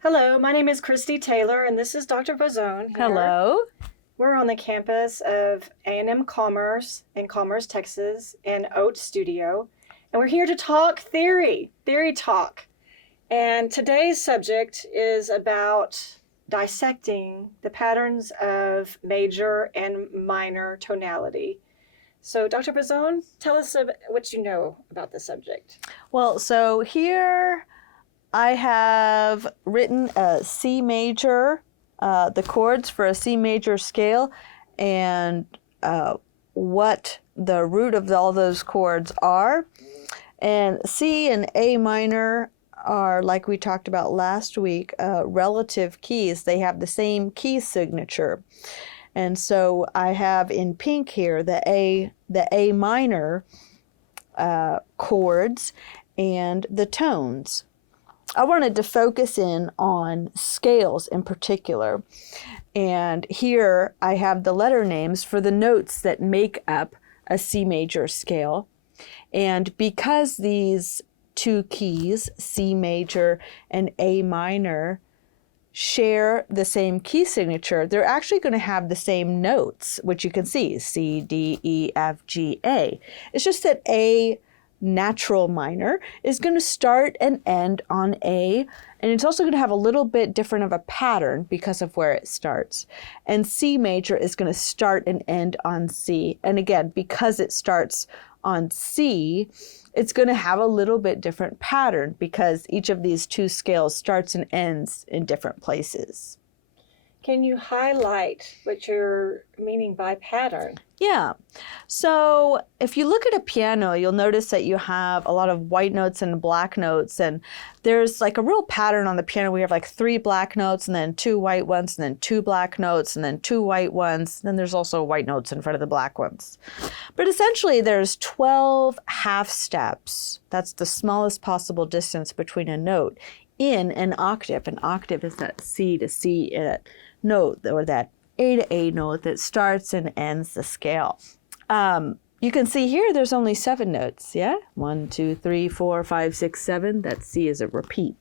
Hello, my name is Christy Taylor, and this is Dr. Bozzone here. Hello. We're on the campus of A&M Commerce in Commerce, Texas, in Oat Studio, and we're here to talk theory talk. And today's subject is about dissecting the patterns of major and minor tonality. So, Dr. Bozzone, tell us what you know about the subject. Well, so here I have written a C major, the chords for a C major scale, and what the root of all those chords are. And C and A minor are, like we talked about last week, relative keys. They have the same key signature. And so I have in pink here the A minor chords and the tones. I wanted to focus in on scales in particular. And here I have the letter names for the notes that make up a C major scale. And because these two keys, C major and A minor, share the same key signature, they're actually going to have the same notes, which you can see, C, D, E, F, G, A. It's just that A natural minor is going to start and end on A, and it's also going to have a little bit different of a pattern because of where it starts. And C major is going to start and end on C. And again, because it starts on C, it's going to have a little bit different pattern because each of these two scales starts and ends in different places. Can you highlight what you're meaning by pattern? Yeah. So if you look at a piano, you'll notice that you have a lot of white notes and black notes. And there's like a real pattern on the piano. We have like 3 black notes and then 2 white ones and then 2 black notes and then 2 white ones. Then there's also white notes in front of the black ones. But essentially there's 12 half steps. That's the smallest possible distance between a note in an octave. An octave is that C to C note, or that A to A note that starts and ends the scale. You can see here there's only 7 notes, yeah? 1, 2, 3, 4, 5, 6, 7. That C is a repeat.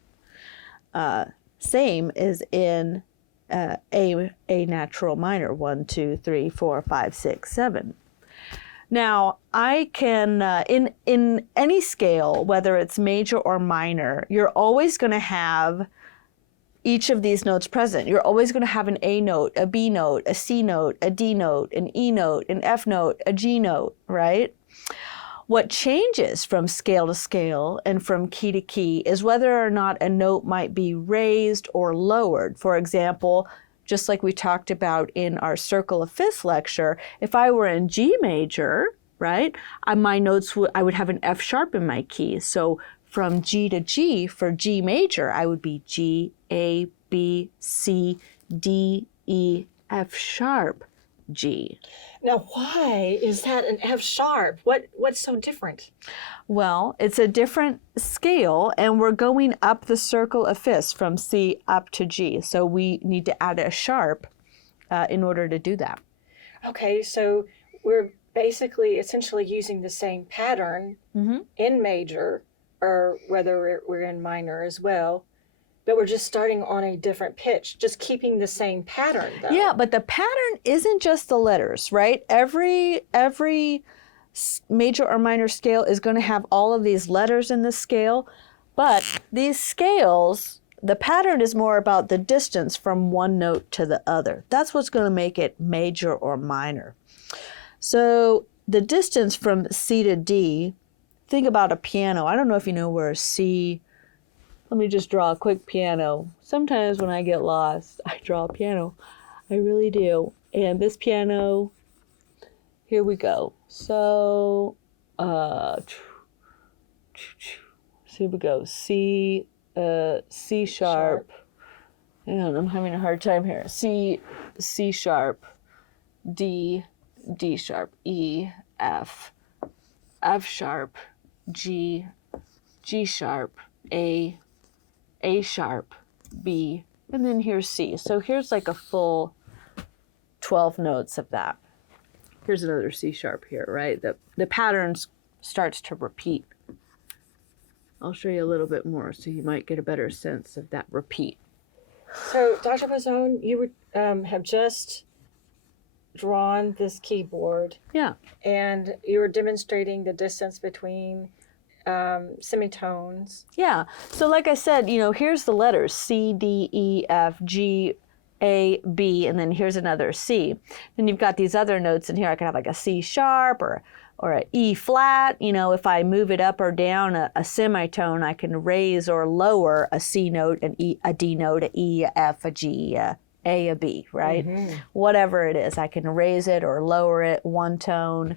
Same is in A natural minor, 1, 2, 3, 4, 5, 6, 7. Now, I can, in any scale, whether it's major or minor, you're always going to have each of these notes present. You're always going to have an A note, a B note, a C note, a D note, an E note, an F note, a G note, right? What changes from scale to scale and from key to key is whether or not a note might be raised or lowered. For example, just like we talked about in our Circle of Fifths lecture, if I were in G major, right, my notes, I would have an F sharp in my key. So from G to G, for G major, I would be G, A, B, C, D, E, F sharp, G. Now, why is that an F sharp? What's so different? Well, it's a different scale, and we're going up the Circle of Fifths from C up to G. So we need to add a sharp in order to do that. Okay, so we're essentially using the same pattern in major, or whether we're in minor as well, but we're just starting on a different pitch, just keeping the same pattern, though. Yeah, but the pattern isn't just the letters, right? Every major or minor scale is going to have all of these letters in the scale, but these scales, the pattern is more about the distance from one note to the other. That's what's going to make it major or minor. So the distance from C to D, think about a piano. I don't know if you know where C, let me just draw a quick piano. Sometimes when I get lost, I draw a piano. I really do. And this piano, here we go. So, here we go. C sharp. And I'm having a hard time here. C sharp, D sharp, E, F sharp, G sharp, A sharp, B, and then here's C. So here's like a full 12 notes of that. Here's another C sharp here, right? The pattern starts to repeat. I'll show you a little bit more so you might get a better sense of that repeat. So, Dr. Bozzone, you would have just drawn this keyboard, Yeah. and you were demonstrating the distance between semitones. Yeah. So like I said, here's the letters C, D, E, F, G, A, B, and then here's another C. Then you've got these other notes in here. I could have like a C sharp or a E flat. If I move it up or down a semitone, I can raise or lower a C note, a D note, a E, a F, a G, a B, right? Mm-hmm. Whatever it is, I can raise it or lower it one tone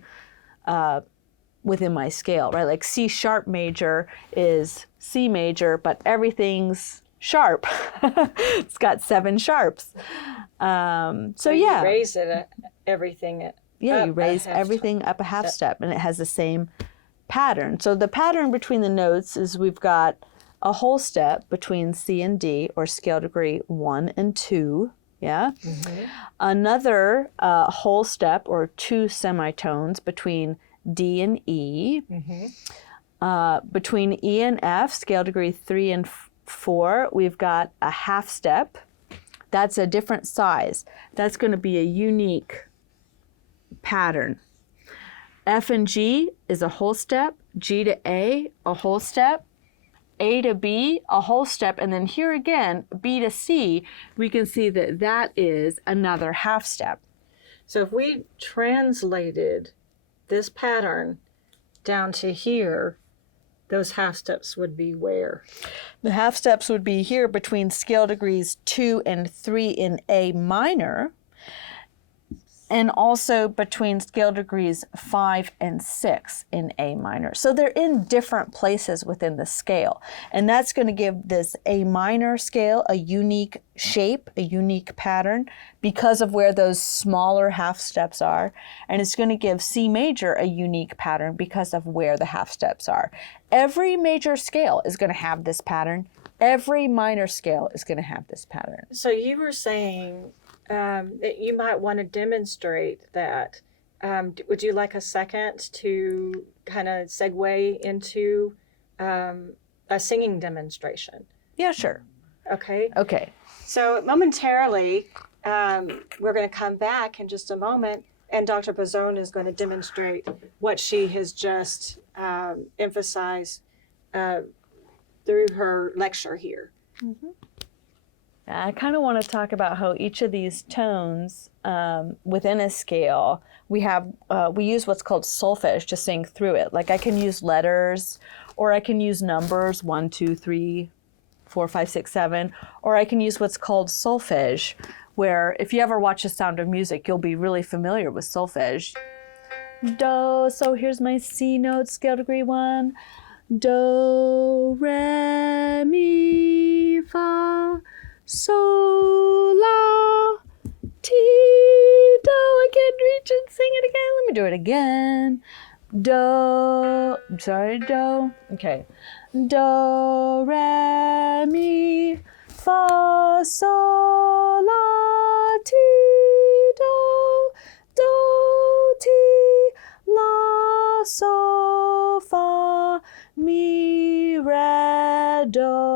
within my scale, right? Like C sharp major is C major, but everything's sharp. It's got 7 sharps. So yeah. You raise it, everything. Yeah, you raise everything up a half step, and it has the same pattern. So the pattern between the notes is we've got a whole step between C and D, or scale degree 1 and 2. Yeah. Mm-hmm. Another whole step, or 2 semitones between D and E. Mm-hmm. Between E and F, scale degree 3 and 4, we've got a half step. That's a different size. That's going to be a unique pattern. F and G is a whole step. G to A, a whole step. A to B, a whole step. And then here again, B to C, we can see that that is another half step. So if we translated this pattern down to here, those half steps would be where? The half steps would be here between scale degrees 2 and 3 in A minor, and also between scale degrees 5 and 6 in A minor. So they're in different places within the scale. And that's going to give this A minor scale a unique shape, a unique pattern, because of where those smaller half steps are. And it's going to give C major a unique pattern because of where the half steps are. Every major scale is going to have this pattern. Every minor scale is going to have this pattern. So you were saying that you might want to demonstrate that. Would you like a second to kind of segue into a singing demonstration? Yeah, sure. Okay. Okay. So momentarily, we're going to come back in just a moment, and Dr. Bozzone is going to demonstrate what she has just emphasized through her lecture here. Mm-hmm. I kind of want to talk about how each of these tones within a scale, we use what's called solfege to sing through it. Like I can use letters, or I can use numbers, 1, 2, 3, 4, 5, 6, 7, or I can use what's called solfege, where if you ever watch The Sound of Music, you'll be really familiar with solfege. Do, so here's my C note, scale degree 1. Do, re, mi, fa, sol, la, ti, do. I can't reach and sing it again. Let me do it again. Do. Okay. Do, re, mi, fa, sol, la, ti, do. Do, ti, la, sol, fa, mi, re, do.